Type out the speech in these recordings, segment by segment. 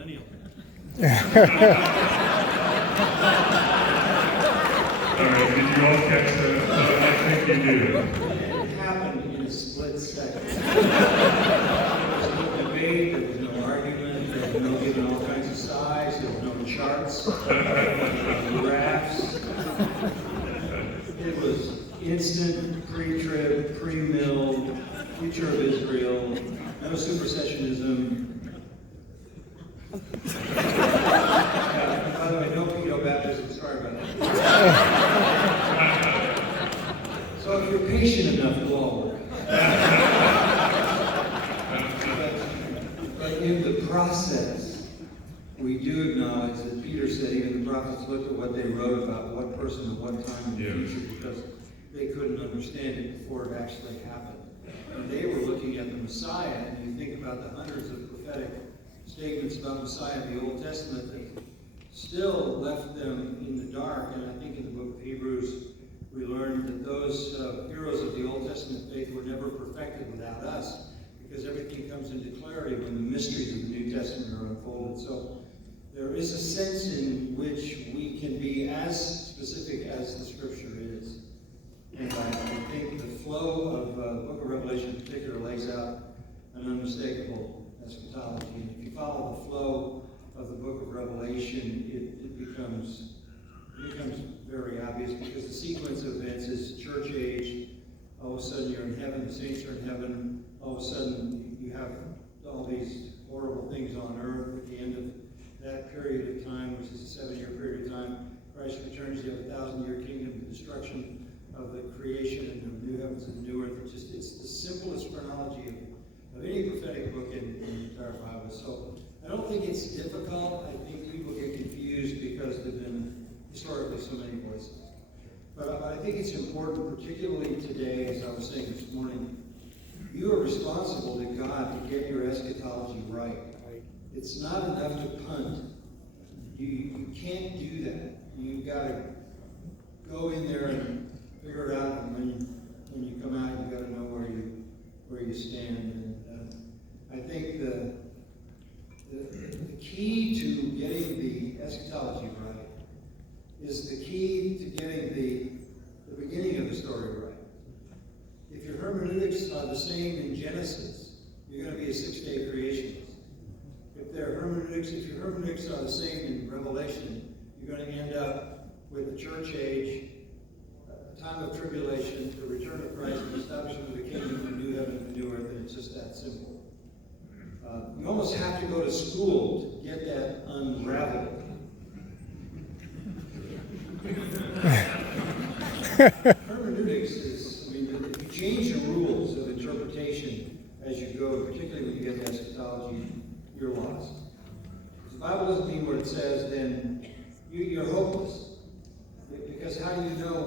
millennial. All right, did you all catch that? I think you do. It happened in a split second. There was no debate, there was no argument, there was no giving all kinds of sides, there was no charts, no graphs. It was instant, pre-trib, pre-mill, future of Israel, no supersessionism. By the way, no pedo-baptism, sorry about that. So if you're patient enough, it'll all work. But in the process, we do acknowledge that Peter said even the prophets looked at what they wrote about what person at what time in the future because they couldn't understand it before it actually happened. And they were looking at the Messiah, and you think about the hundreds of prophetic statements about Messiah in the Old Testament that still left them in the dark. And I think in the book of Hebrews, we learned that those heroes of the Old Testament faith were never perfected without us, because everything comes into clarity when the mysteries of the New Testament are unfolded. So there is a sense in which we can be as specific as the Scripture is. And I think the flow of the book of Revelation in particular lays out an unmistakable eschatology. And if you follow the flow of the book of Revelation, it becomes very obvious, because the sequence of events is church age. All of a sudden you're in heaven, the saints are in heaven. All of a sudden you have all these horrible things on earth. At the end of that period of time, which is a 7-year period of time, Christ returns. You have a 1,000-year kingdom, the destruction of the creation and the new heavens and the new earth. It's the simplest chronology of any prophetic book in the entire Bible. So I don't think it's difficult. I think people get confused because there have been historically so many voices. But I think it's important, particularly today, as I was saying this morning, you are responsible to God to get your eschatology right. It's not enough to punt. You can't do that. You've got to go in there and figure it out, and when you come out, you've got to know where you stand. And I think the key to getting the eschatology right is the key to getting the beginning of the story right. If your hermeneutics are the same in Genesis, you're going to be a 6-day creationist. If your hermeneutics are the same in Revelation, you're going to end up with the church age, a time of tribulation, the return of Christ, the establishment of the kingdom, the new heaven and the new earth, and it's just that simple. You almost have to go to school to get that unraveled. Hermeneutics is, if you change your rules of interpretation as you go, particularly when you get to eschatology, you're lost. If the Bible doesn't mean what it says, then you're hopeless. Because how do you know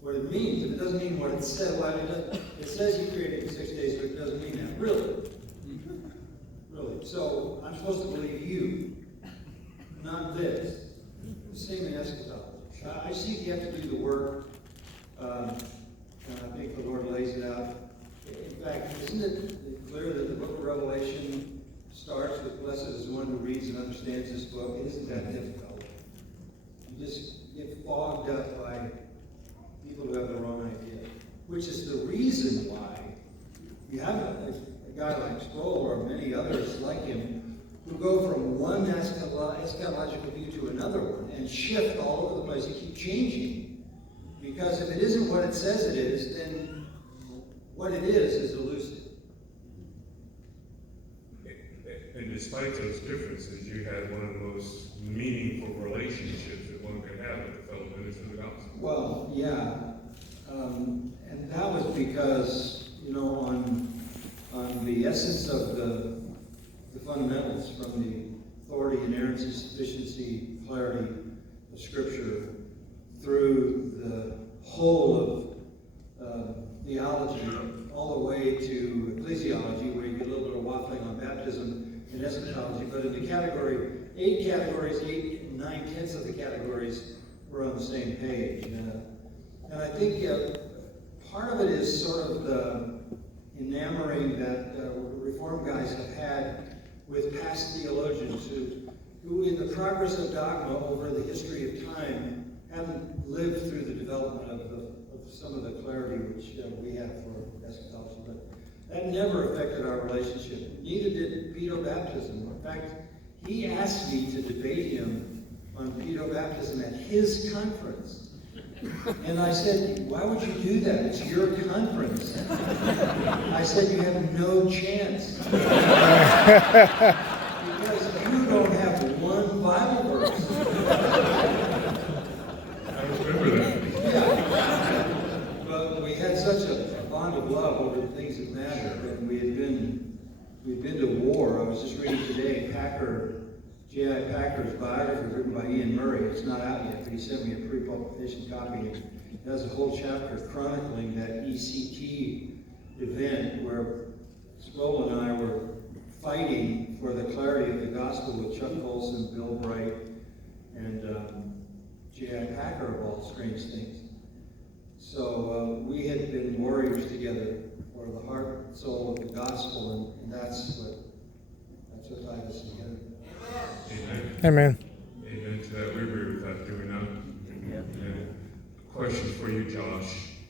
what it means? If it doesn't mean what it says, well, it says he created in 6 days, but it doesn't mean that. Really? So I'm supposed to believe you, not this. The same in eschatology. I see you have to do the work, and I think the Lord lays it out. In fact, isn't it clear that the book of Revelation starts with "Blessed is the one who reads and understands this book"? It isn't that difficult. You just get fogged up by people who have the wrong idea, which is the reason why you have a guy like Sproul or many others like him who go from one eschatological view to another one and shift all over the place. You keep changing, because if it isn't what it says it is, then what it is elusive. And despite those differences, you had one of the most meaningful relationships that one could have with a fellow minister of the gospel. Well, yeah. And that was because, on the essence of the fundamentals, from the authority, inerrancy, sufficiency, clarity of Scripture, through the whole of theology, all the way to ecclesiology, where you get a little bit of waffling on baptism and eschatology, but in the category, 8 categories, 9/10 of the categories were on the same page. And I think part of it is sort of the enamoring that Reformed guys have had with past theologians Christians who in the progress of dogma over the history of time, haven't lived through the development of some of the clarity which we have for eschatology. But that never affected our relationship. Neither did pedobaptism. In fact, he asked me to debate him on pedobaptism at his conference. And I said, why would you do that? It's your conference. I said, you have no chance. Because you don't have one Bible verse. I remember that. Yeah. But we had such a bond of love over the things that matter, and we'd been to war. I was just reading today, J.I. Packer's biography written by Ian Murray. It's not out yet, but he sent me a pre-publication copy. It has a whole chapter chronicling that ECT event where Sproul and I were fighting for the clarity of the gospel with Chuck Colson, Bill Bright, and J.I. Packer, of all strange things. So we had been warriors together for the heart and soul of the gospel, and that's what tied us together. Amen. Amen. Amen to that. We agree with that, do we not? Yeah. Question for you, Josh.